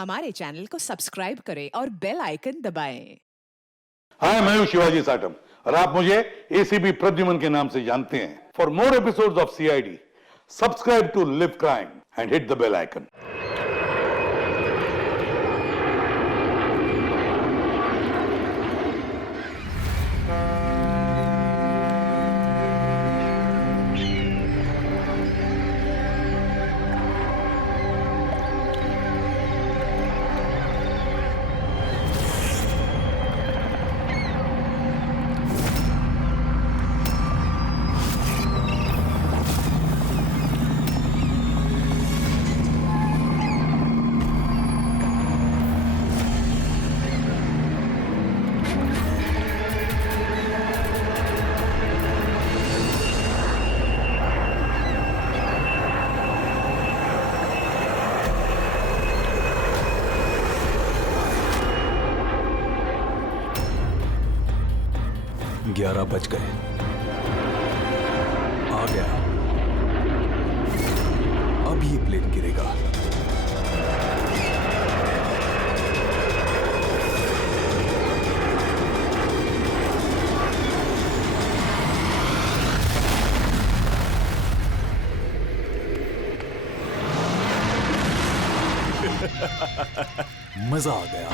हमारे चैनल को सब्सक्राइब करें और बेल आइकन दबाएं। हाय, मैं हूं शिवाजी साटम और आप मुझे एसीपी प्रद्युमन के नाम से जानते हैं। For more episodes of CID, subscribe to Liv Crime and hit the bell icon. ग्यारह बज गए। आ गया। अब ये प्लेन गिरेगा। मजा आ गया।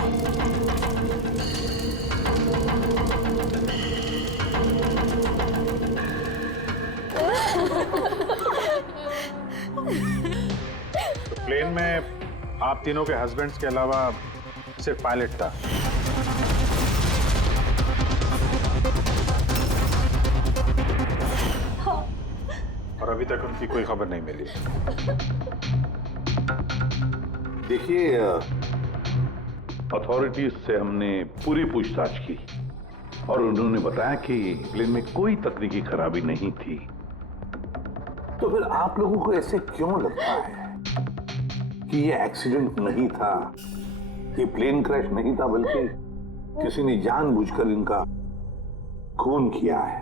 प्लेन में आप तीनों के हस्बैंड्स के अलावा सिर्फ पायलट था। हाँ। और अभी तक उनकी कोई खबर नहीं मिली। देखिए, अथॉरिटीज से हमने पूरी पूछताछ की और उन्होंने बताया कि प्लेन में कोई तकनीकी खराबी नहीं थी। तो फिर आप लोगों को ऐसे क्यों लगता है कि ये एक्सीडेंट नहीं था, ये प्लेन क्रैश नहीं था, बल्कि किसी ने जानबूझकर इनका खून किया है?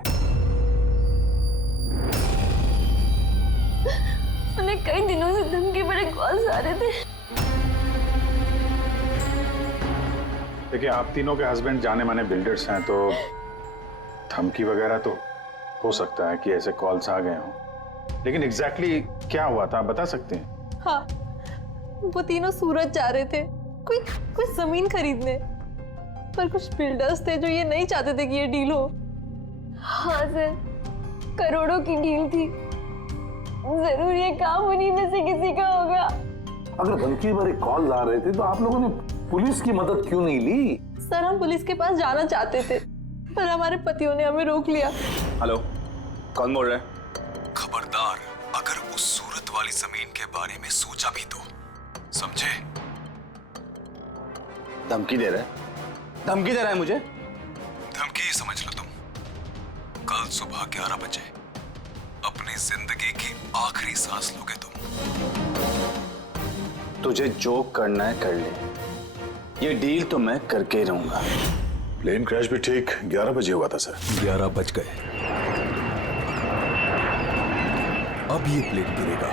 उन्हें कई दिनों से धमकी भरे कॉल्स आ रहे थे। देखिए, आप तीनों के हस्बैंड जाने माने बिल्डर्स हैं, तो धमकी वगैरह तो हो सकता है कि ऐसे कॉल्स आ गए हों, लेकिन एग्जैक्टली क्या हुआ था आप बता सकते हैं? हाँ, वो तीनों सूरत जा रहे थे कोई जमीन खरीदने, पर कुछ बिल्डर्स थे जो ये नहीं चाहते थे कि ये डील हो। हाँ सर, करोड़ों की डील थी, जरूर ये काम उन्हीं में से किसी का होगा। अगर धमकी भरे कॉल आ रहे थे तो आप लोगों ने पुलिस की मदद क्यों नहीं ली? सर, हम पुलिस के पास जाना चाहते थे, पर हमारे पतियों ने हमें रोक लिया। हेलो, कौन बोल रहा है? खबरदार, अगर उस सूरत वाली जमीन के बारे में सोचा भी तो, समझे? धमकी दे रहा है? धमकी दे रहा है मुझे? धमकी समझ लो तुम। कल सुबह 11 बजे अपनी जिंदगी की आखिरी सांस लोगे तुम। तुझे जो करना है कर ले, ये डील तो मैं करके ही रहूंगा। प्लेन क्रैश भी ठीक 11 बजे हुआ था सर। 11 बज गए। अब ये प्लेन गिरेगा।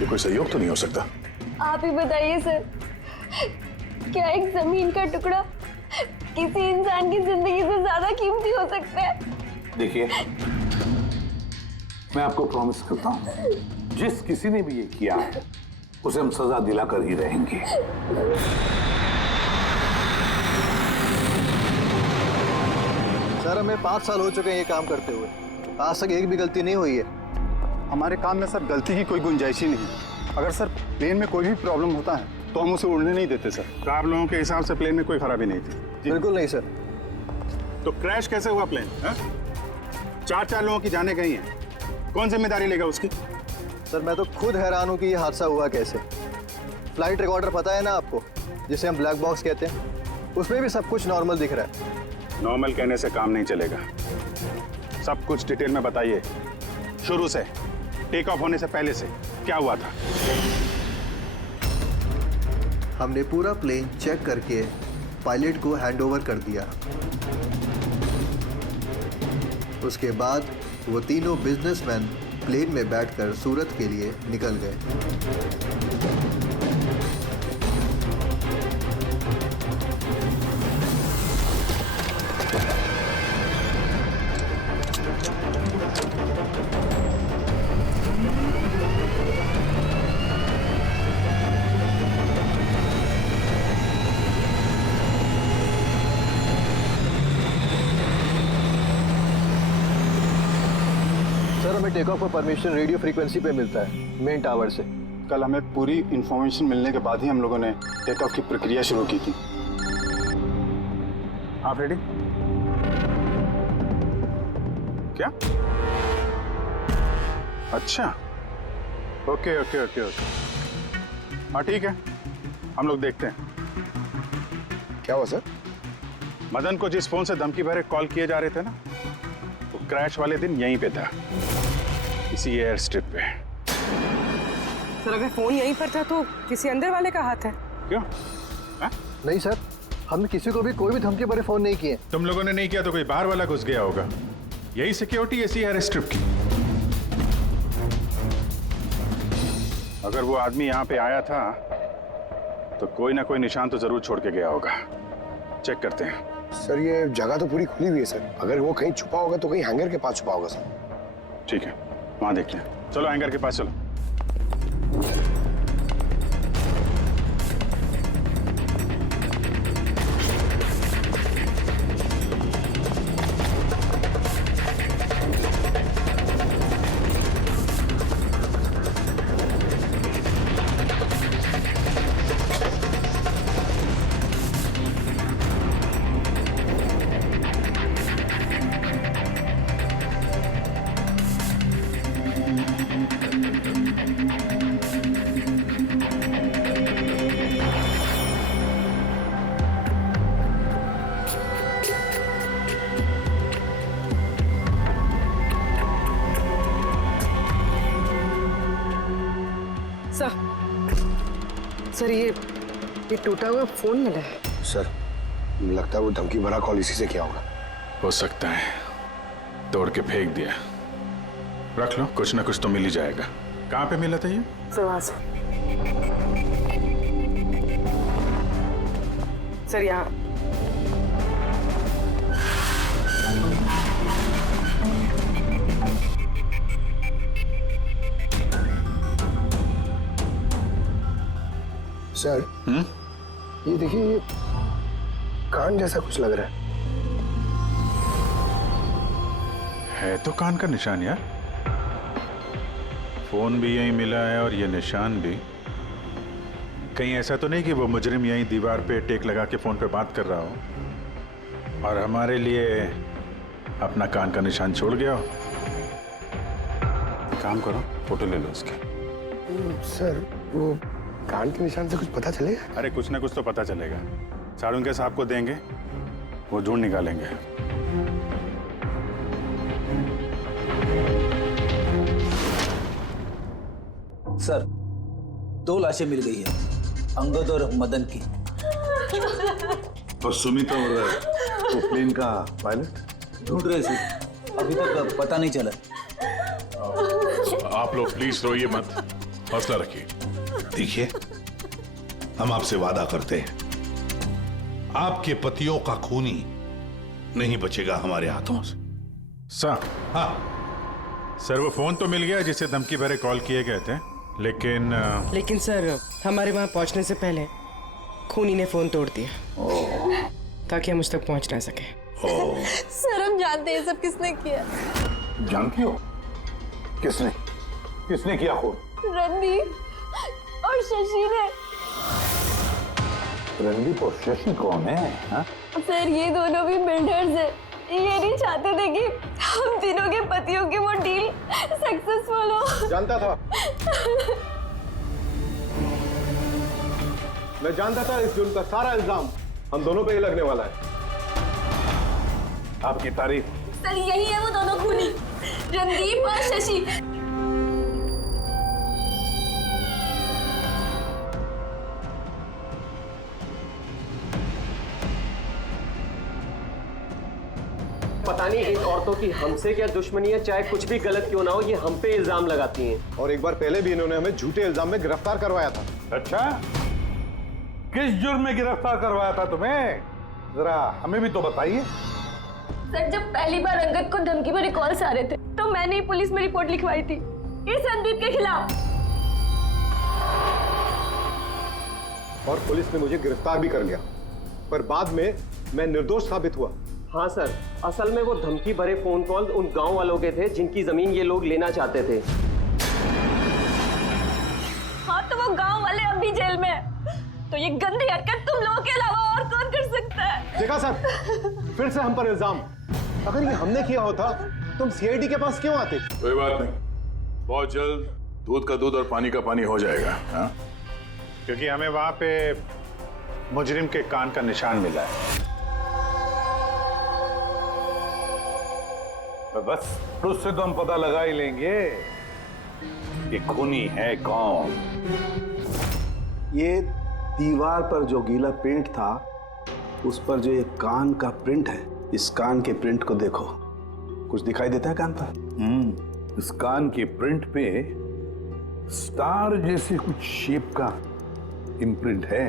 ये कोई सहयोग तो नहीं हो सकता? आप ही बताइए सर, क्या एक जमीन का टुकड़ा किसी इंसान की जिंदगी से ज्यादा कीमती हो सकता है? देखिए, मैं आपको प्रॉमिस करता हूं, जिस किसी ने भी ये किया है उसे हम सजा दिलाकर ही रहेंगे। सर, हमें 5 साल हो चुके हैं ये काम करते हुए, आज तक एक भी गलती नहीं हुई है। हमारे काम में सर गलती की कोई गुंजाइश ही नहीं। अगर सर प्लेन में कोई भी प्रॉब्लम होता है तो हम उसे उड़ने नहीं देते सर। तो आप लोगों के हिसाब से प्लेन में कोई खराबी नहीं थी? बिल्कुल नहीं सर। तो क्रैश कैसे हुआ प्लेन? 4 लोगों की जाने गई हैं, कौन जिम्मेदारी लेगा उसकी? सर, मैं तो खुद हैरान हूँ कि ये हादसा हुआ कैसे। फ्लाइट रिकॉर्डर पता है ना आपको, जिसे हम ब्लैक बॉक्स कहते हैं, उसमें भी सब कुछ नॉर्मल दिख रहा है। नॉर्मल कहने से काम नहीं चलेगा, सब कुछ डिटेल में बताइए, शुरू से, टेक ऑफ होने से पहले से क्या हुआ था? हमने पूरा प्लेन चेक करके पायलट को हैंडओवर कर दिया। उसके बाद वो तीनों बिजनेसमैन प्लेन में बैठकर सूरत के लिए निकल गए। सर, हमें टेक ऑफ का परमिशन रेडियो फ्रीक्वेंसी पे मिलता है, मेन टावर से। कल हमें पूरी इंफॉर्मेशन मिलने के बाद ही हम लोगों ने टेक ऑफ की प्रक्रिया शुरू की थी। आप रेडी? क्या? अच्छा, ओके ओके ओके ओके, हाँ ठीक है, हम लोग देखते हैं। क्या हुआ सर? मदन को जिस फोन से धमकी भरे कॉल किए जा रहे थे ना, वो क्रैश वाले दिन यहीं पे था, इसी एयर स्ट्रिप पे। सर अगर फोन यहीं पर था तो किसी अंदर वाले का हाथ है। क्यों? नहीं सर, हमने किसी को भी कोई भी धमकी भरे फोन नहीं किए। तुम लोगों ने नहीं किया तो कोई बाहर वाला घुस गया होगा। यही सिक्योरिटी इसी एयर स्ट्रिप की। अगर वो आदमी यहाँ पे आया था तो कोई ना कोई निशान तो जरूर छोड़ के गया होगा। चेक करते हैं। सर ये जगह तो पूरी खुली हुई है सर, अगर वो कहीं छुपा होगा तो कहीं हैंगर के पास छुपा होगा सर। ठीक है, वहां देखते हैं। चलो हैंगर के पास चलो। सर ये टूटा हुआ फोन मिला है। सर लगता है वो धमकी भरा कॉल इसी से किया होगा। हो सकता है, तोड़ के फेंक दिया। रख लो, कुछ ना कुछ तो मिल ही जाएगा। कहाँ पे मिला था ये? सर यहाँ। सर ये देखिए, ये कान जैसा कुछ लग रहा है तो कान का निशान यार। फोन भी यहीं मिला है और ये निशान भी। कहीं ऐसा तो नहीं कि वो मुजरिम यहीं दीवार पे टेक लगा के फोन पे बात कर रहा हो और हमारे लिए अपना कान का निशान छोड़ गया हो। काम करो, फोटो ले लो उसके। सर वो कान के निशान से कुछ पता चलेगा? अरे कुछ ना कुछ तो पता चलेगा। सारुंगे साहब को देंगे, वो ढूंढ निकालेंगे। सर 2 लाशें मिल गई है, अंगद और मदन की। और सुमित और वो प्लेन का पायलट ढूंढ रहे सर, अभी तक पता नहीं चला। आप लोग प्लीज रोइए मत, हौसला रखिए। देखिए, हम आपसे वादा करते हैं, आपके पतियों का खूनी नहीं बचेगा हमारे हाथों से। सर, हाँ सर वो फोन तो मिल गया जिसे धमकी भरे कॉल किए गए थे, लेकिन सर हमारे वहां पहुंचने से पहले खूनी ने फोन तोड़ दिया ताकि हम उस तक पहुंच ना सके। सर हम जानते हैं सब किसने किया। जानती हो किसने किसने किया खून? रणदीप और शशि ने। रणदीप और शशि कौन है? हा? सर ये दोनों भी बिल्डर्स हैं। ये नहीं चाहते थे कि हम तीनों के पतियों की वो डील सक्सेसफुल हो। जानता था, मैं जानता था इस जुर्म का सारा इल्जाम हम दोनों पे ही लगने वाला है। आपकी तारीफ। सर यही है वो दोनों खूनी, रणदीप और शशि। पता पता नहीं इन औरतों की हमसे क्या दुश्मनी है, चाहे कुछ भी गलत क्यों ना हो, ये हम पे इल्जाम लगाती हैं। और एक बार पहले भी इन्होंने हमें झूठे इल्जाम में गिरफ्तार करवाया था। अच्छा, किस जुर्म में गिरफ्तार करवाया था तुम्हें? जरा हमें भी तो बताइए। सर, जब पहली बार अंगद को धमकी भरे कॉल्स आ रहे थे तो मैंने ही पुलिस में रिपोर्ट लिखवाई थी इस संदीप के खिलाफ। और पुलिस ने मुझे गिरफ्तार भी कर लिया, पर बाद में मैं निर्दोष साबित हुआ। हाँ सर, असल में वो धमकी भरे फोन कॉल उन गांव वालों के थे जिनकी जमीन ये लोग लेना चाहते थे। हाँ, तो वो गांव वाले अब भी जेल में हैं। तो ये गंदी हरकत तुम लोगों के अलावा और कौन कर सकता है? देखा सर, फिर से हम पर इल्जाम। अगर ये हमने किया होता तुम सीआईडी के पास क्यों आते? कोई बात नहीं, बहुत जल्द दूध का दूध और पानी का पानी हो जाएगा। हाँ, क्योंकि हमें वहां पे मुजरिम के कान का निशान मिला है। तो बस उससे तो हम पता लगा ही लेंगे कि खूनी है कौन। ये दीवार पर जो गीला पेंट था, उस पर जो ये कान का प्रिंट है, इस कान के प्रिंट को देखो। कुछ दिखाई देता है कान पर? इस कान के प्रिंट पे स्टार जैसे कुछ शेप का इम्प्रिंट है।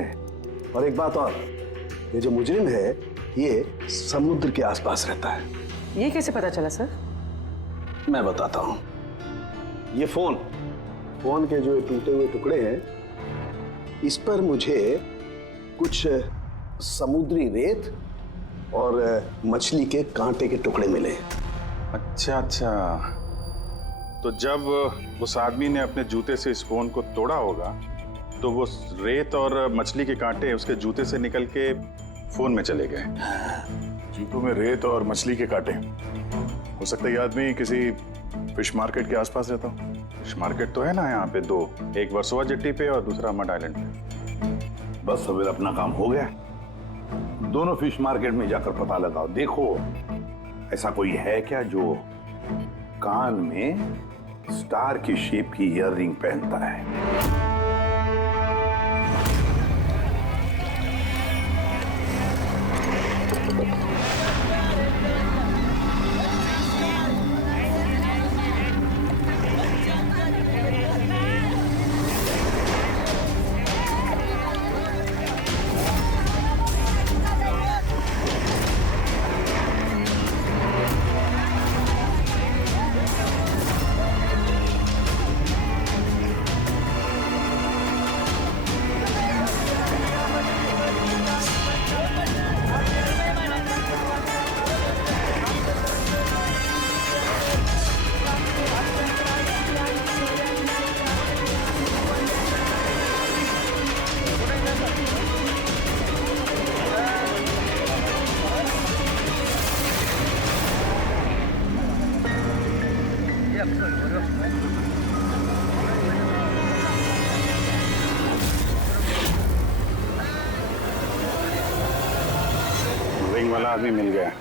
और एक बात और, ये जो मुजरिम है ये समुद्र के आसपास रहता है। ये कैसे पता चला सर? मैं बताता हूं। ये फोन के जो टूटे हुए टुकड़े हैं, इस पर मुझे कुछ समुद्री रेत और मछली के कांटे के टुकड़े मिले। अच्छा अच्छा, तो जब उस आदमी ने अपने जूते से इस फोन को तोड़ा होगा तो वो रेत और मछली के कांटे उसके जूते से निकल के फोन में चले गए। जूतों में रेत और मछली के कांटे, हो सकता है ये आदमी किसी फिश मार्केट के आसपास रहता हो। फिश मार्केट तो है ना यहाँ पे दो, एक वर्सोवा जेट्टी पे और दूसरा मड आइलैंड पे। बस अब अपना काम हो गया। दोनों फिश मार्केट में जाकर पता लगाओ। देखो ऐसा कोई है क्या जो कान में स्टार की शेप की ईयररिंग पहनता है। रिंग वाला आदमी मिल गया।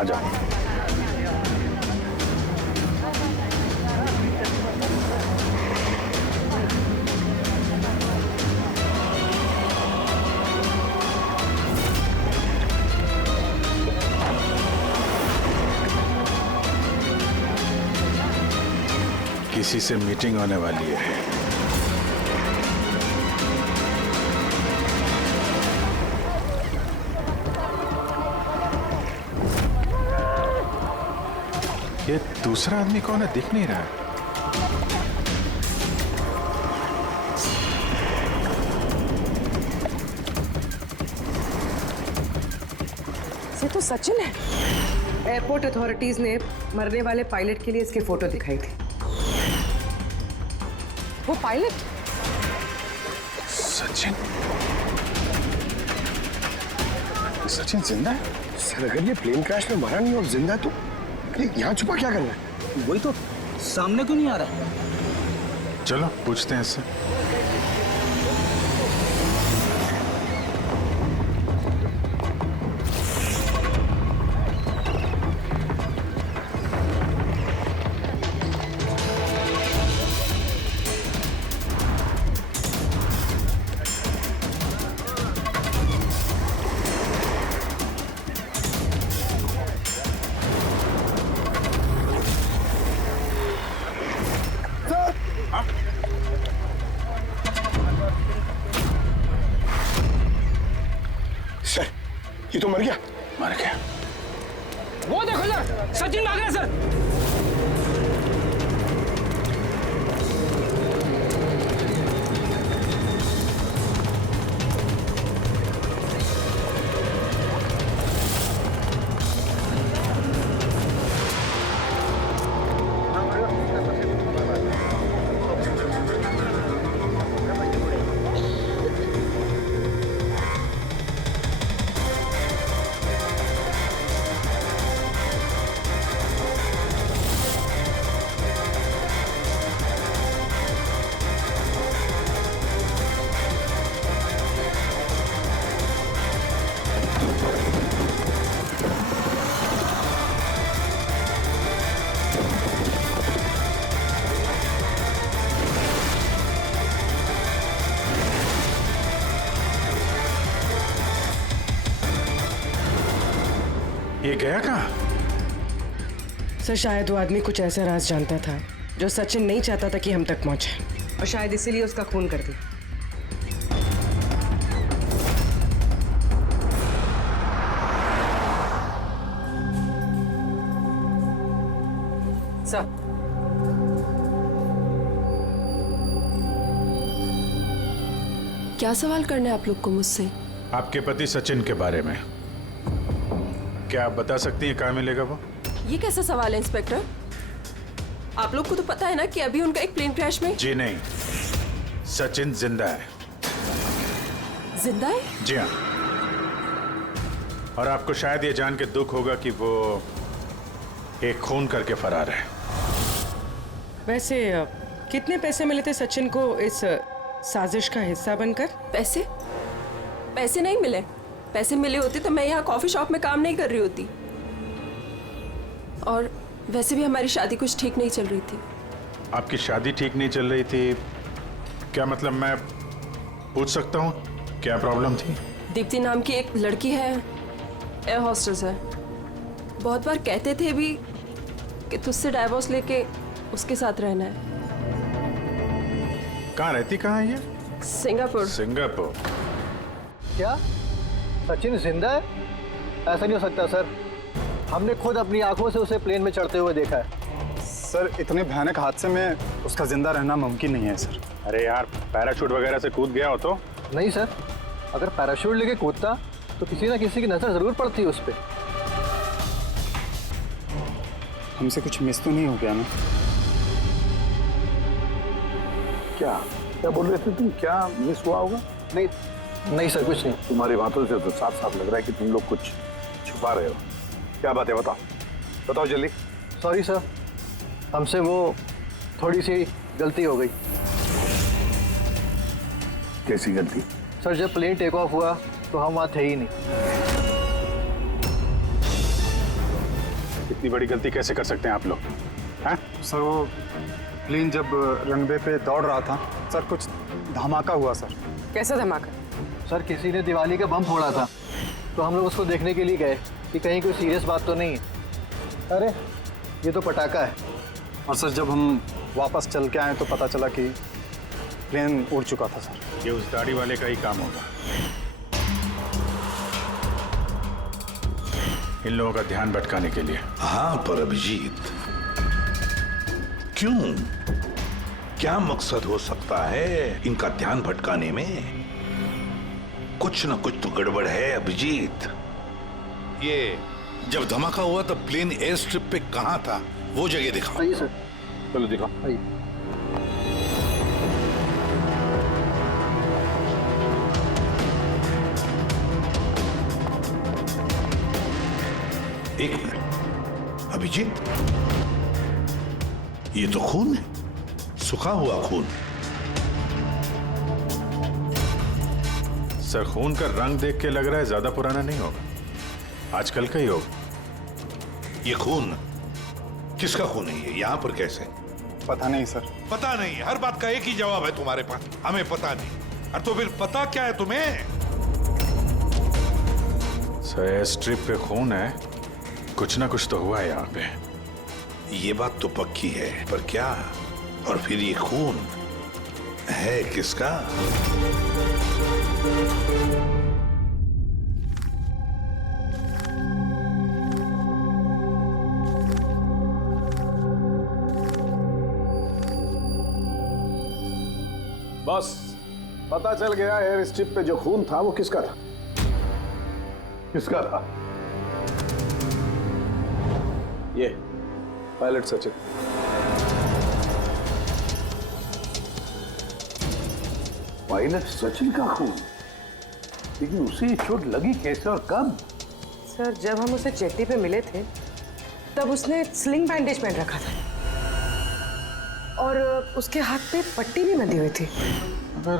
आजा। किसी से मीटिंग होने वाली है। ये दूसरा आदमी कौन है, दिख नहीं रहा है। ये तो सचिन है। एयरपोर्ट अथॉरिटीज ने मरने वाले पायलट के लिए इसकी फोटो दिखाई थी। वो पायलट सचिन, सचिन जिंदा है? सर अगर ये प्लेन क्रैश में मरा नहीं और जिंदा है तो यहाँ छुपा क्या करना है? वही तो सामने क्यों नहीं आ रहा? चलो पूछते हैं इससे। ये तो मर गया। मर गया। वो देखो सर, सचिन भाग रहा है सर। ये गया कहाँ? सर शायद वो आदमी कुछ ऐसा राज जानता था जो सचिन नहीं चाहता था कि हम तक पहुंचे, और शायद इसीलिए उसका खून कर दिया। सर क्या सवाल करना है आप लोग को मुझसे? आपके पति सचिन के बारे में। क्या आप बता सकती हैं कहाँ मिलेगा वो? ये कैसा सवाल है इंस्पेक्टर? आप लोग को तो पता है ना कि अभी उनका एक प्लेन क्रैश में। जी नहीं, सचिन जिंदा है। जिंदा है? जी हाँ। और आपको शायद ये जान के दुख होगा कि वो एक खून करके फरार है। वैसे कितने पैसे मिले थे सचिन को इस साजिश का हिस्सा बनकर? पैसे? पैसे नहीं मिले। पैसे मिले होते तो मैं यहाँ कॉफी शॉप में काम नहीं कर रही होती। और वैसे भी हमारी शादी कुछ ठीक नहीं चल रही थी। आपकी शादी ठीक नहीं चल रही थी? क्या मतलब, मैं पूछ सकता हूँ क्या प्रॉब्लम थी? दीप्ति नाम की एक लड़की है, एयर होस्टेस है। बहुत बार कहते थे भी कि तुझसे डाइवोर्स लेके उसके साथ रहना है। कहाँ रहती, कहाँ है ये? सिंगापुर। सिंगापुर। क्या सचिन जिंदा है? ऐसा नहीं हो सकता सर, हमने खुद अपनी आंखों से उसे प्लेन में चढ़ते हुए देखा है। सर इतने भयानक हादसे में उसका जिंदा रहना मुमकिन नहीं है सर। अरे यार, पैराशूट वगैरह से कूद गया हो तो? नहीं सर, अगर पैराशूट लेके कूदता तो किसी ना किसी की नजर जरूर पड़ती उस पर। हमसे कुछ मिस तो नहीं हो गया ना? क्या क्या बोल रहे थे तुम? क्या मिस हुआ होगा? नहीं सर, कुछ नहीं। तुम्हारी बातों से तो साफ साफ लग रहा है कि तुम लोग कुछ छुपा रहे हो। क्या बात है, बताओ बताओ जल्दी। सॉरी सर, हमसे वो थोड़ी सी गलती हो गई। कैसी गलती? सर जब प्लेन टेक ऑफ हुआ तो हम वहाँ थे ही नहीं। इतनी बड़ी गलती कैसे कर सकते हैं आप लोग? हैं? सर वो प्लेन जब रनवे पे दौड़ रहा था सर, कुछ धमाका हुआ सर। कैसा धमाका? सर किसी ने दिवाली का बम फोड़ा था, तो हम लोग उसको देखने के लिए गए कि कहीं कोई सीरियस बात तो नहीं है। अरे ये तो पटाखा है। और सर जब हम वापस चल के आए तो पता चला कि प्लेन उड़ चुका था सर। ये उस दाढ़ी वाले का ही काम होगा। इन लोगों का ध्यान भटकाने के लिए। हाँ पर अभिजीत, क्यों? क्या मकसद हो सकता है इनका ध्यान भटकाने में? कुछ न कुछ तो गड़बड़ है अभिजीत। ये जब धमाका हुआ तब प्लेन एयर स्ट्रिप पे कहाँ था, वो जगह दिखाओ। आइए सर। चलो दिखाओ। आइए। एक मिनट अभिजीत, ये तो खून है, सूखा हुआ खून। सर खून का रंग देख के लग रहा है ज्यादा पुराना नहीं होगा, आजकल का ही होगा। ये खून किसका खून है? ये यहाँ पर कैसे? पता नहीं सर। पता नहीं? हर बात का एक ही जवाब है तुम्हारे पास, हमें पता नहीं। और तो फिर पता क्या है तुम्हें? सर एयर स्ट्रिप पे खून है, कुछ ना कुछ तो हुआ है यहाँ पे। ये बात तो पक्की है, पर क्या? और फिर ये खून है किसका? बस पता चल गया एयर स्ट्रिप पे जो खून था वो किसका था? किसका था? ये पायलट सचिन। पायलट सचिन का खून? लेकिन उसे ये चोट लगी कैसे और कब? सर जब हम उसे जेट्टी पे मिले थे तब उसने स्लिंग बैंडेज पहन रखा था और उसके हाथ पे पट्टी भी बंधी हुई थी। पर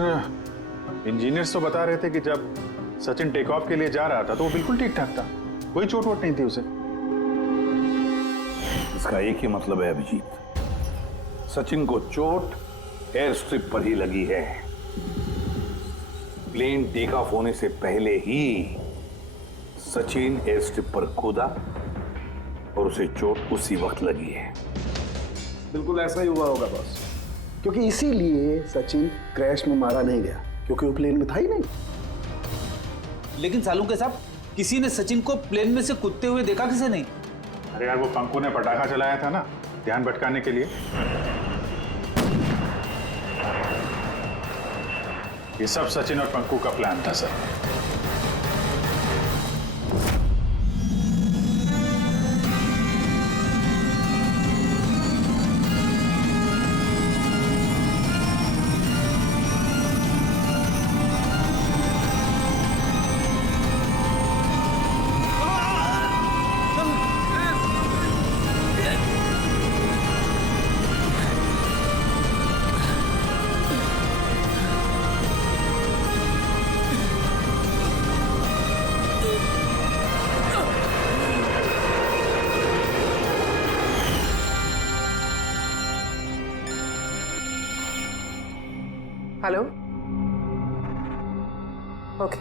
इंजीनियर्स तो बता रहे थे कि जब सचिन टेक ऑफ के लिए जा रहा था तो वो बिल्कुल ठीक ठाक था, कोई चोट वोट नहीं थी उसे। इसका एक ही मतलब है अभिजीत, सचिन को चोट एयर स्ट्रिप पर ही लगी है। प्लेन टेक ऑफ होने से पहले ही सचिन एयर स्ट्रिप पर कूदा और उसे चोट उसी वक्त लगी है। बिल्कुल ऐसा ही हुआ होगा बॉस, क्योंकि इसीलिए सचिन क्रैश में मारा नहीं गया, क्योंकि वो प्लेन में था ही नहीं। लेकिन सालुंके साहब, किसी ने सचिन को प्लेन में से कूदते हुए देखा किसे नहीं? अरे यार वो पंकु ने पटाखा चलाया था ना ध्यान भटकाने के लिए। ये सब सचिन और पंकु का प्लान था sir. Hello, okay,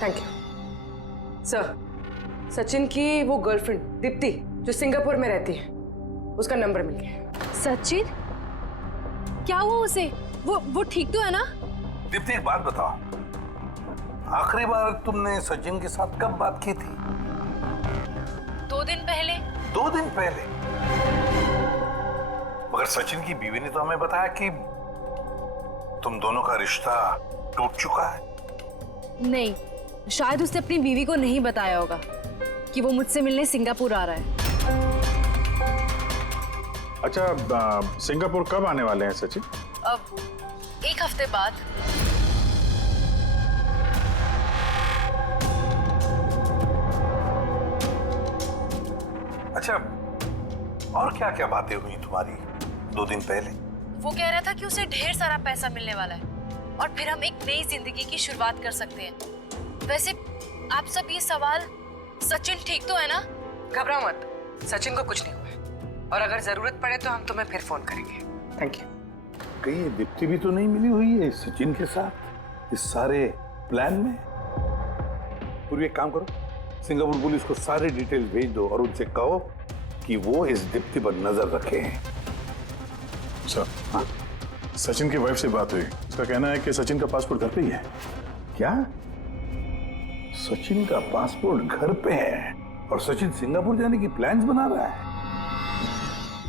thank you sir. Sachin की वो गर्लफ्रेंड दीप्ति जो सिंगापुर में रहती है, उसका नंबर मिल गया। सचिन? क्या हुआ उसे? वो ठीक तो है ना? दीप्ति एक बात बताओ, आखिरी बार तुमने सचिन के साथ कब बात की थी? 2 दिन पहले। 2 दिन पहले? मगर सचिन की बीवी ने तो हमें बताया कि तुम दोनों का रिश्ता टूट चुका है। नहीं, शायद उसने अपनी बीवी को नहीं बताया होगा कि वो मुझसे मिलने सिंगापुर आ रहा है। अच्छा, सिंगापुर कब आने वाले हैं सचिन? अब 1 हफ्ते बाद। अच्छा, और क्या क्या बातें हुई तुम्हारी 2 दिन पहले? वो कह रहा था कि उसे ढेर सारा पैसा मिलने वाला है और फिर हम एक नई जिंदगी की शुरुआत कर सकते हैं। वैसे आप सब ये सवाल, सचिन ठीक तो है ना? घबराओ मत, सचिन को कुछ नहीं हुआ है और अगर जरूरत पड़े तो हम तुम्हें फिर फोन करेंगे। Thank you. कहीं दीप्ति भी तो नहीं मिली हुई है सचिन के साथ इस सारे प्लान में? पूरी एक काम करो, सिंगापुर पुलिस को सारे डिटेल्स भेज दो और उनसे कहो कि वो इस दीप्ति पर नजर रखे हैं। सर, हाँ? सचिन की वाइफ से बात हुई, उसका कहना है कि सचिन का पासपोर्ट घर पे ही है। क्या? सचिन का पासपोर्ट घर पे है और सचिन सिंगापुर जाने की प्लान्स बना रहा है?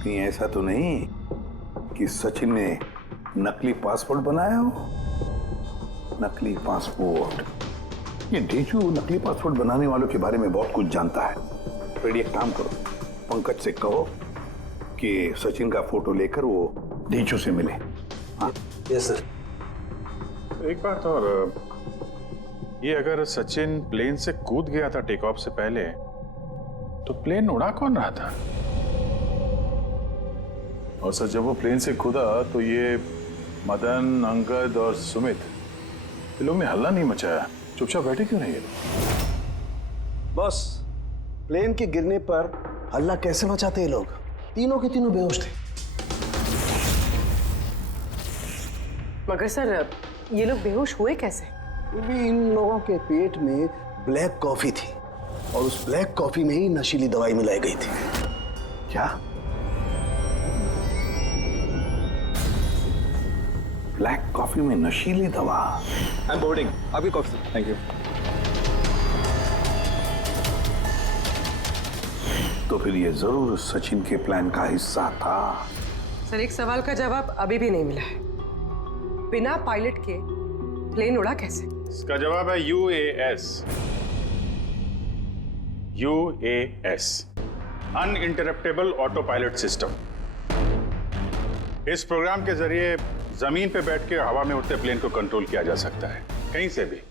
कहीं ऐसा तो नहीं कि सचिन ने नकली पासपोर्ट बनाया हो? नकली पासपोर्ट, ये ढीचू नकली पासपोर्ट बनाने वालों के बारे में बहुत कुछ जानता है। फिर एक काम करो, पंकज से कहो कि सचिन का फोटो लेकर वो ढीचू से मिले। हाँ? Yes sir. एक बात और, ये अगर सचिन प्लेन से कूद गया था टेक ऑफ से पहले, तो प्लेन उड़ा कौन रहा था? और सर जब वो प्लेन से कूदा तो ये मदन, अंगद और सुमित, ये लोग ने हल्ला नहीं मचाया, चुपचाप बैठे क्यों नहीं? बॉस, प्लेन के गिरने पर हल्ला कैसे मचाते ये लोग? तीनों के तीनों बेहोश थे। मगर सर ये लोग बेहोश हुए कैसे? भी इन लोगों के पेट में ब्लैक कॉफी थी और उस ब्लैक कॉफी में ही नशीली दवाई मिलाई गई थी। क्या? ब्लैक कॉफी में नशीली दवा? आई एम बोर्डिंग, आपकी कॉफी। Thank you. तो फिर ये जरूर सचिन के प्लान का हिस्सा था। सर एक सवाल का जवाब अभी भी नहीं मिला है। बिना पायलट के प्लेन उड़ा कैसे? इसका जवाब है UAS। UAS, uninterruptible auto pilot system. इस प्रोग्राम के जरिए जमीन पे बैठ के हवा में उड़ते प्लेन को कंट्रोल किया जा सकता है, कहीं से भी।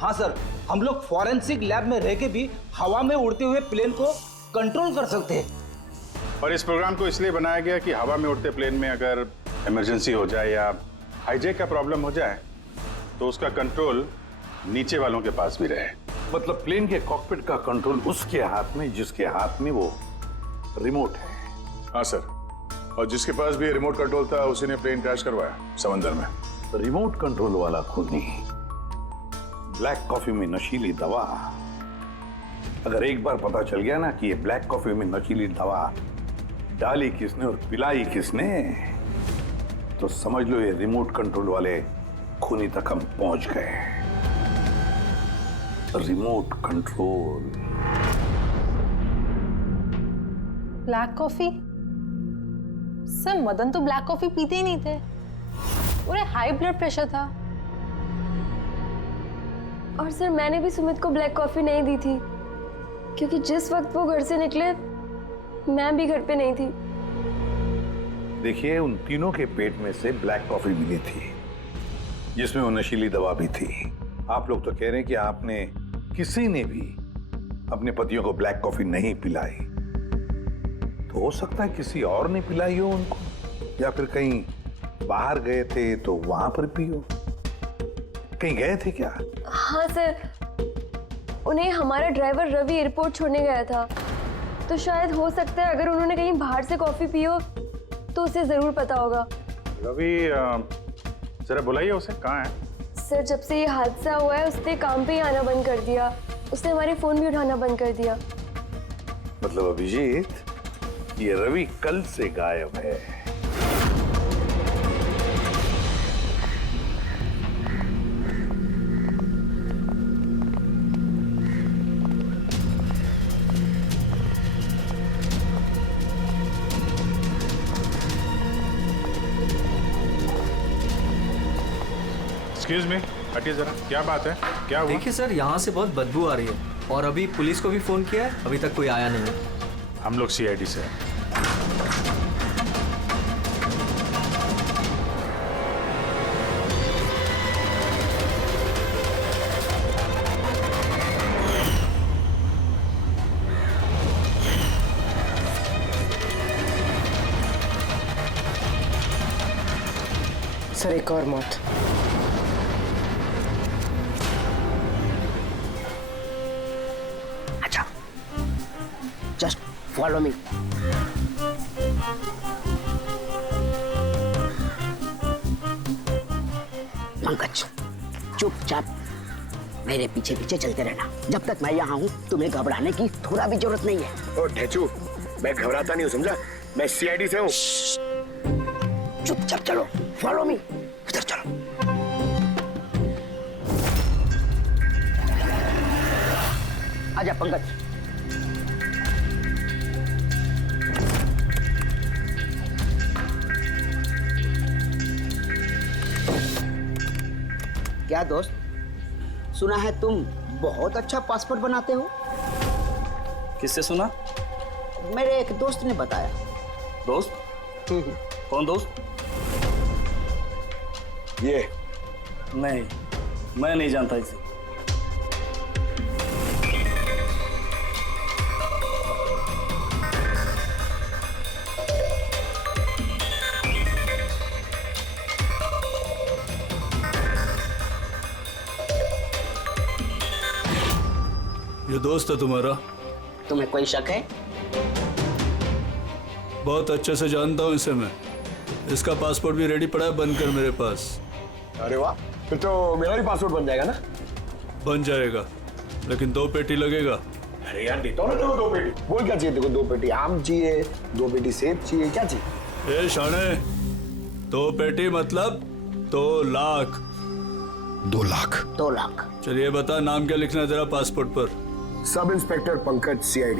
हाँ सर, हम लोग फॉरेंसिक लैब में रह के भी हवा में उड़ते हुए प्लेन को कंट्रोल कर सकते हैं। और इस प्रोग्राम को इसलिए बनाया गया कि हवा में उड़ते प्लेन में अगर इमरजेंसी हो जाए या हाईजैक का प्रॉब्लम हो जाए तो उसका कंट्रोल नीचे वालों के पास भी रहे। मतलब प्लेन के कॉकपिट का कंट्रोल उसके हाथ में जिसके हाथ में वो रिमोट है। हाँ सर, और जिसके पास भी रिमोट कंट्रोल था उसी ने प्लेन क्रैश करवाया समंदर में। रिमोट कंट्रोल वाला खुद नहीं, ब्लैक कॉफी में नशीली दवा। अगर एक बार पता चल गया ना कि ये ब्लैक कॉफी में नशीली दवा डाली किसने और पिलाई किसने, तो समझ लो ये रिमोट कंट्रोल वाले खूनी तक हम पहुंच गए। Remote control. Black coffee? Sir Madan तो ब्लैक कॉफी पीते ही नहीं थे, उन्हें हाई ब्लड प्रेशर था। और सर मैंने भी सुमित को ब्लैक कॉफी नहीं दी थी क्योंकि जिस वक्त वो घर से निकले मैं भी घर पे नहीं थी। देखिए, उन तीनों के पेट में से ब्लैक कॉफी मिली थी जिसमें वो नशीली दवा भी थी। आप लोग तो कह रहे हैं कि आपने किसी ने भी अपने पतियों को ब्लैक कॉफी नहीं पिलाई, तो हो सकता है किसी और ने पिलाई हो उनको, या फिर कहीं बाहर गए थे तो वहां पर पी हो। कहीं गए थे क्या? हाँ सर, उन्हें हमारा ड्राइवर रवि एयरपोर्ट छोड़ने गया था, तो शायद हो सकता है अगर उन्होंने कहीं बाहर से कॉफी पी हो तो उसे जरूर पता होगा। रवि जरा बुलाइए उसे, कहाँ है? सर जब से ये हादसा हुआ है उसने काम पे ही आना बंद कर दिया, उसने हमारे फोन भी उठाना बंद कर दिया। मतलब अभिजीत, ये रवि कल से गायब है। एक्सक्यूज मी, हटिए जरा, क्या बात है, क्या हुआ? देखिए सर, यहाँ से बहुत बदबू आ रही है और अभी पुलिस को भी फोन किया है, अभी तक कोई आया नहीं है। हम लोग CID से हैं। सर एक और मौत। अच्छा, जस्ट फॉलो मी। पंकज, चुपचाप मेरे पीछे पीछे चलते रहना। जब तक मैं यहाँ हूँ तुम्हें घबराने की थोड़ा भी जरूरत नहीं है। ओ ढेचू, मैं घबराता नहीं हूँ, समझा? मैं CID से हूँ। चुपचाप चलो, फॉलो मी। इधर चलो। आजा पंकज। क्या दोस्त, सुना है तुम बहुत अच्छा पासपोर्ट बनाते हो? किससे सुना? मेरे एक दोस्त ने बताया। दोस्त? कौन दोस्त? ये नहीं, मैं नहीं जानता इसे। ये दोस्त है तुम्हारा? तुम्हें कोई शक है? बहुत अच्छे से जानता हूँ इसे मैं। इसका पासपोर्ट भी रेडी पड़ा है, बनकर मेरे पास। अरे वाह, फिर तो मेरा भी पासपोर्ट बन जाएगा ना? बन जाएगा, लेकिन 2 पेटी लगेगा। अरे यार, देता हूँ ना तेरे को 2 पेटी। बोल क्या चाहिए तेरे को? 2 पेटी आम चाहिए, 2 पेटी सेब चाहिए, क्या चाहिए? ए शाने, 2 पेटी मतलब 2 लाख। 2 लाख? 2 लाख। चलिए बता, नाम क्या लिखना है तेरा पासपोर्ट पर? Sub inspector Pankaj, CID।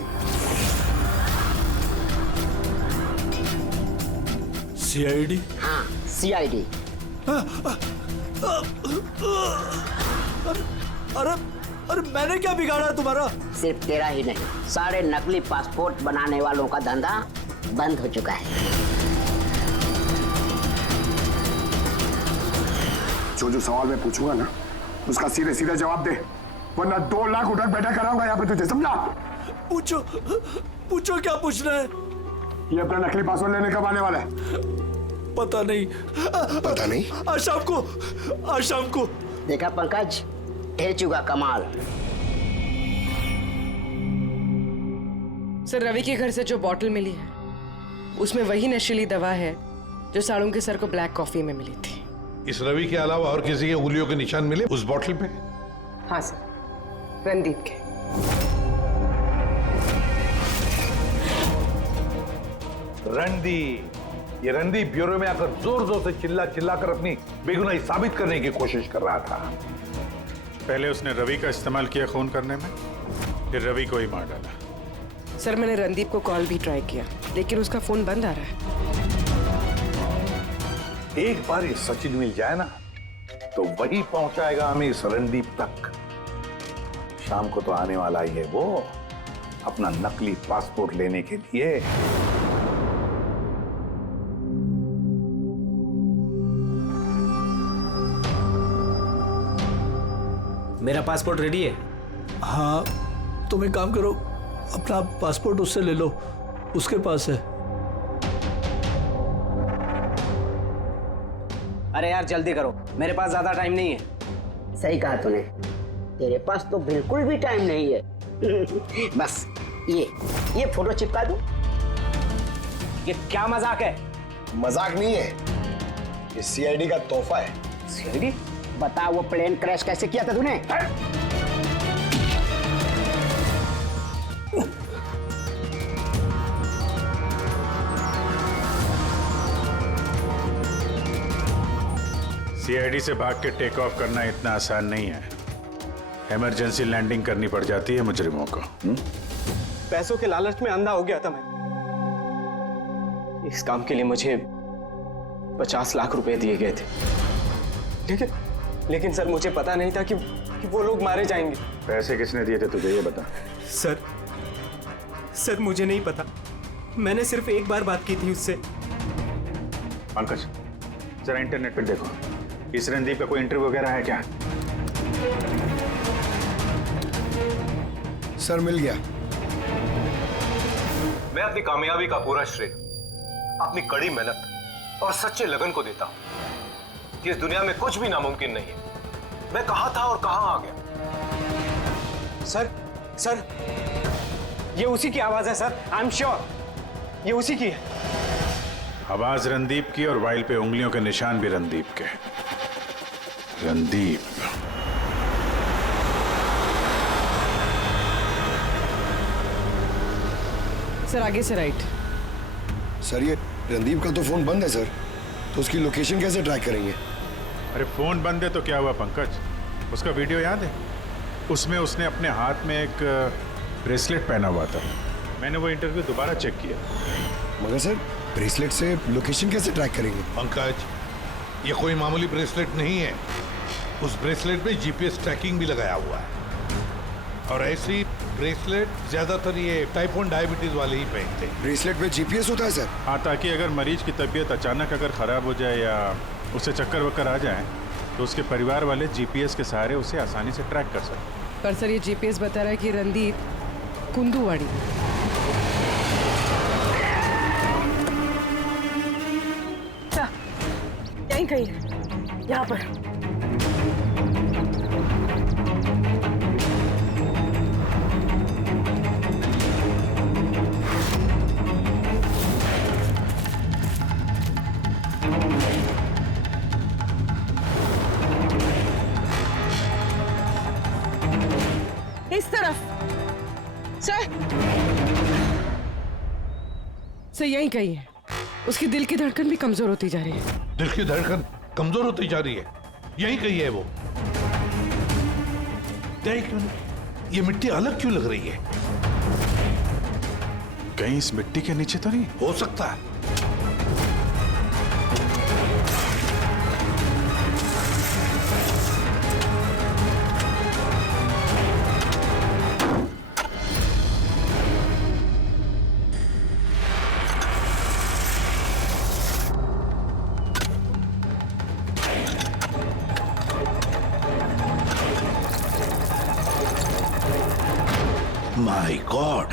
CID? हाँ, CID। अरे अरे मैंने क्या बिगाड़ा है तुम्हारा? सिर्फ तेरा ही नहीं, सारे नकली पासपोर्ट बनाने वालों का धंधा बंद हो चुका है। जो सवाल मैं पूछूंगा ना, उसका सीधे सीधे जवाब दे, वरना 2 लाख उठक बैठक कराऊंगा यहाँ पे तुझे, समझा? पूछो पूछो, क्या पूछना है? ये अपना नकली पासपोर्ट लेने कब आने वाला है? पता नहीं। पता नहीं? आज शाम को। देखा पंकज, ढेर चुका कमाल। सर, रवि के घर से जो बॉटल मिली है उसमें वही नशीली दवा है जो साड़ू के सर को ब्लैक कॉफी में मिली थी। इस रवि के अलावा और किसी के उंगलियों के निशान मिले उस बॉटल पे? हाँ सर, रणदीप के। रणदीप, ये रणदीप ब्यूरो में आकर जोर जोर से चिल्ला कर अपनी बेगुनाही साबित करने की कोशिश कर रहा था। पहले उसने रवि का इस्तेमाल किया खून करने में, फिर रवि को ही मार डाला। सर, मैंने रणदीप को कॉल भी ट्राई किया, लेकिन उसका फोन बंद आ रहा है। एक बार ये सचिन मिल जाए ना, तो वही पहुंचाएगा हमें इस रणदीप तक। शाम को तो आने वाला ही है वो, अपना नकली पासपोर्ट लेने के लिए। मेरा पासपोर्ट रेडी है। हाँ, तुम एक काम करो, अपना पासपोर्ट उससे ले लो, उसके पास है। अरे यार जल्दी करो, मेरे पास ज्यादा टाइम नहीं है। सही कहा तूने, तेरे पास तो बिल्कुल भी टाइम नहीं है। बस ये फोटो चिपका दूं? ये क्या मजाक है? मजाक नहीं है, ये सीआईडी का तोहफा है। सीआईडी? बता, वो प्लेन क्रैश कैसे किया था तूने? सीआईडी से भाग के टेक ऑफ करना इतना आसान नहीं है। इमरजेंसी लैंडिंग करनी पड़ जाती है मुजरिमों को। पैसों के लालच में अंधा हो गया था मैं। इस काम के लिए मुझे 50 लाख रुपए दिए गए थे, लेकिन सर मुझे पता नहीं था कि वो लोग मारे जाएंगे। पैसे किसने दिए थे तुझे, ये बता। सर मुझे नहीं पता, मैंने सिर्फ एक बार बात की थी उससे। पंकज, जरा इंटरनेट पे देखो, इस रणदीप का कोई इंटरव्यू वगैरह है क्या? सर, मिल गया। मैं अपनी कामयाबी का पूरा श्रेय अपनी कड़ी मेहनत और सच्चे लगन को देता हूं कि इस दुनिया में कुछ भी नामुमकिन नहीं है। मैं कहां था और कहां आ गया। सर ये उसी की आवाज है सर, आई एम श्योर ये उसी की है। आवाज रणदीप की और वाइल पे उंगलियों के निशान भी रणदीप के। रणदीप, सर आगे से राइट। सर, ये रणदीप का तो फोन बंद है सर, तो उसकी लोकेशन कैसे ट्रैक करेंगे? अरे फोन बंद है तो क्या हुआ पंकज, उसका वीडियो याद है? उसमें उसने अपने हाथ में एक ब्रेसलेट पहना हुआ था। मैंने वो इंटरव्यू दोबारा चेक किया। मगर सर, ब्रेसलेट से लोकेशन कैसे ट्रैक करेंगे? पंकज, ये कोई मामूली ब्रेसलेट नहीं है। उस ब्रेसलेट में जीपीएस ट्रैकिंग भी लगाया हुआ है, और ऐसी ब्रेसलेट ज्यादातर ये टाइप 1 डायबिटीज वाले ही पहनते हैं। ब्रेसलेट में जीपीएस होता है सर? हाँ, ताकि अगर मरीज की तबीयत अचानक अगर खराब हो जाए या उसे चक्कर वक्कर आ जाए तो उसके परिवार वाले जीपीएस के सहारे उसे आसानी से ट्रैक कर सकते। पर सर, ये जीपीएस बता रहा है कि रणदीप कुंदूवाड़ी। यहीं कहीं है, यहाँ पर। इस तरफ सर यहीं कहीं है। उसकी दिल की धड़कन भी कमजोर होती जा रही है। दिल की धड़कन कमजोर होती जा रही है, यही कही है वो। क्यों नहीं? ये मिट्टी अलग क्यों लग रही है? कहीं इस मिट्टी के नीचे तो नहीं? हो सकता है। माय गॉड,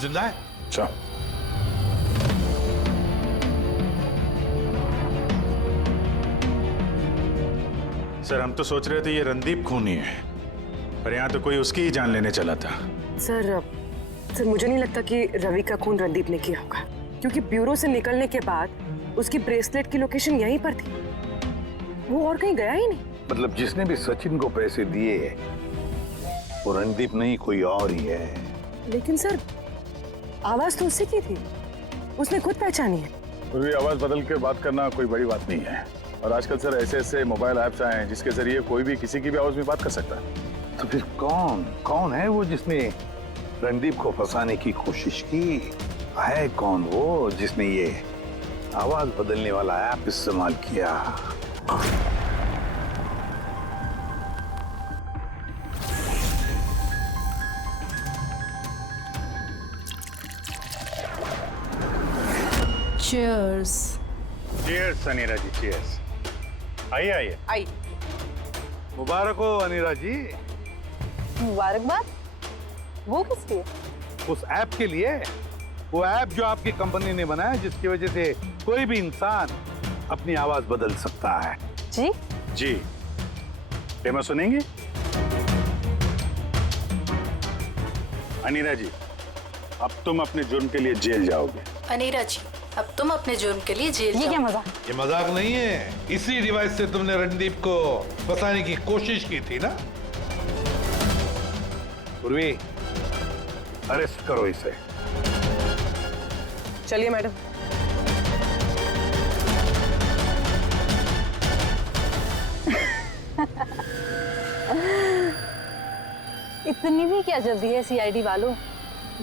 जिंदा है? अच्छा, सर हम तो सोच रहे थे ये रणदीप खूनी है, पर यहाँ तो कोई उसकी ही जान लेने चला था। सर मुझे नहीं लगता कि रवि का खून रणदीप ने किया होगा, क्योंकि ब्यूरो से निकलने के बाद उसकी ब्रेसलेट की लोकेशन यहीं पर थी, वो और कहीं गया ही नहीं। मतलब जिसने भी सचिन को पैसे दिए वो रणदीप नहीं, कोई और ही है। लेकिन सर आवाज तो उससे की थी, उसने खुद पहचानी है। फिर भी आवाज बदल के बात करना कोई बड़ी बात नहीं है, और आजकल सर ऐसे ऐसे मोबाइल ऐप्स आए हैं जिसके जरिए कोई भी किसी की भी आवाज में बात कर सकता है। तो फिर कौन है वो जिसने रणदीप को फंसाने की कोशिश की? है कौन वो जिसने ये आवाज बदलने वाला ऐप इस्तेमाल किया? Cheers. चीयर्स अनीरा जी, चीयर्स। आइए आइए। आई। मुबारक हो अनीरा जी। मुबारकबाद? वो किस लिए? उस ऐप के लिए, वो ऐप जो आपकी कंपनी ने बनाया जिसकी वजह से कोई भी इंसान अपनी आवाज बदल सकता है। जी जी, डेमो सुनेंगे? अनीरा जी, अब तुम अपने जुर्म के लिए जेल जाओगे। अनीरा जी, अब तुम अपने जुर्म के लिए जेल जाओ। क्या मजाक? ये मजाक नहीं है, इसी डिवाइस से तुमने रणदीप को फंसाने की कोशिश की थी ना? पूर्वी, अरेस्ट करो इसे। चलिए मैडम। इतनी भी क्या जल्दी है सीआईडी वालों,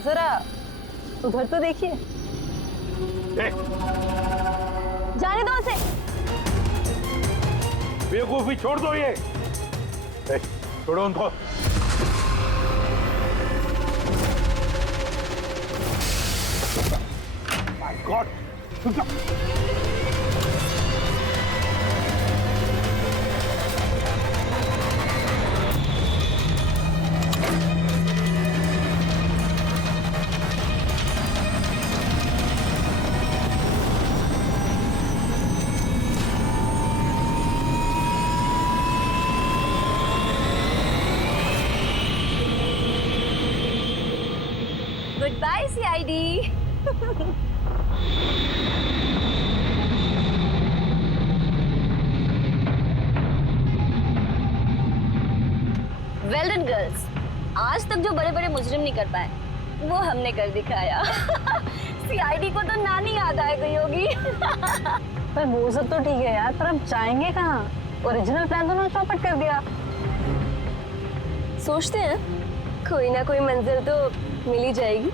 जरा उधर तो देखिए। जाने दो उसे। बेवकूफी छोड़ दो ये। छोड़ो उनको। My God, Goodbye, CID. Well done, girls. आज तक जो बड़े बड़े मुजरिम नहीं कर पाए वो हमने कर दिखाया। सीआईडी को तो नानी याद आ गई होगी। पर वो सब तो ठीक है यार, पर अब जाएंगे कहाँ? ओरिजिनल प्लान तो ना चौपट कर दिया। सोचते हैं कोई ना कोई मंजिल तो मिल ही जाएगी।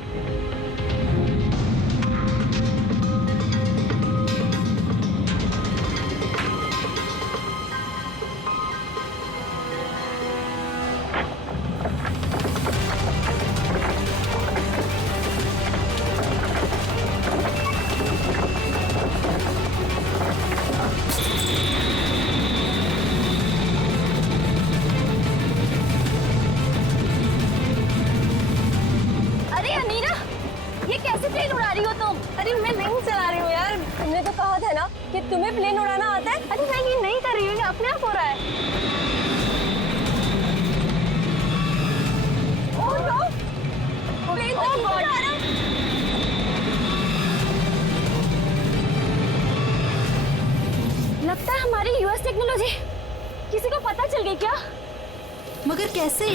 तुम्हें प्लेन उड़ाना आता है? अरे मैं ये नहीं कर रही हूँ, ये अपने आप हो रहा है। ओह नो, प्लेन तो नहीं उड़ा रहा। लगता है हमारी यूएस टेक्नोलॉजी किसी को पता चल गई क्या? मगर कैसे?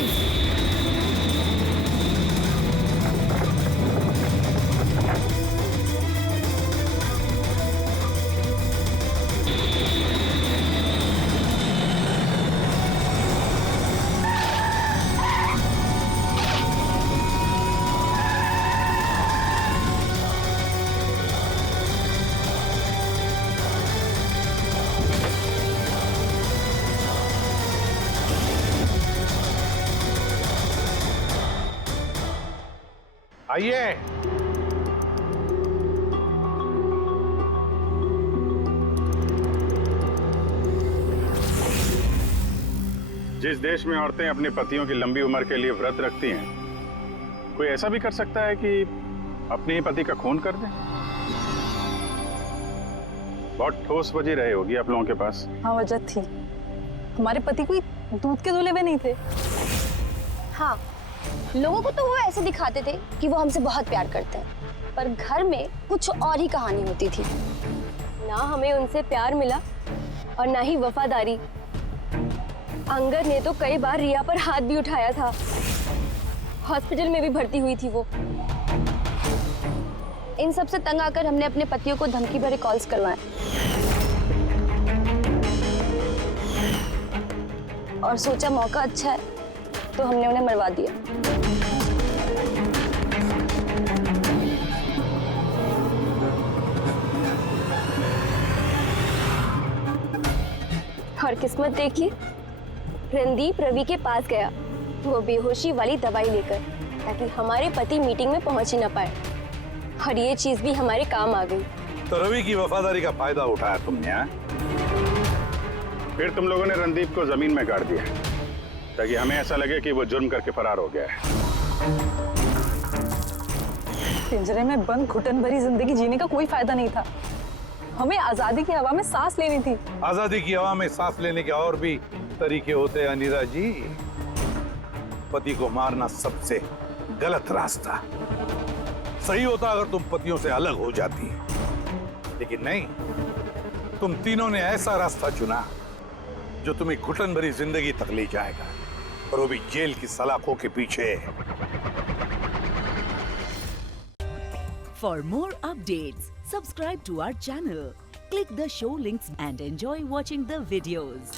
आइए। जिस देश में औरतें अपने पतियों की लंबी उम्र के लिए व्रत रखती हैं, कोई ऐसा भी कर सकता है कि अपने ही पति का खून कर दे? बहुत ठोस वजह रही होगी आप लोगों के पास। हाँ, वजह थी। हमारे पति कोई दूध के धुले हुए नहीं थे। हाँ, लोगों को तो वो ऐसे दिखाते थे कि वो हमसे बहुत प्यार करते हैं, पर घर में कुछ और ही कहानी होती थी। ना हमें उनसे प्यार मिला और ना ही वफादारी। अंगद ने तो कई बार रिया पर हाथ भी उठाया था। हॉस्पिटल में भी भर्ती हुई थी वो। इन सब से तंग आकर हमने अपने पतियों को धमकी भरे कॉल्स करवाए और सोचा मौका अच्छा है तो हमने उन्हें मरवा दिया। और किस्मत देखिए, रणदीप रवि के पास गया, वो बेहोशी वाली दवाई लेकर, ताकि हमारे पति मीटिंग में पहुंच ही ना पाए। और ये चीज भी हमारे काम आ गई। तो रवि की वफादारी का फायदा उठाया तुमने, हाँ? फिर तुम लोगों ने रणदीप को जमीन में गाड़ दिया ताकि हमें ऐसा लगे कि वो जुर्म करके फरार हो गया है। पिंजरे में बंद घुटन भरी जिंदगी जीने का कोई फायदा नहीं था। हमें आजादी की हवा में सांस लेनी थी। आजादी की हवा में सांस लेने के और भी तरीके होते हैं अनीता जी। पति को मारना सबसे गलत रास्ता। सही होता अगर तुम पतियों से अलग हो जाती, लेकिन नहीं, तुम तीनों ने ऐसा रास्ता चुना जो तुम्हें घुटन भरी जिंदगी तक ले जाएगा, और वो भी जेल की सलाखों के पीछे। For more updates, subscribe to our channel, click the show links and enjoy watching the videos.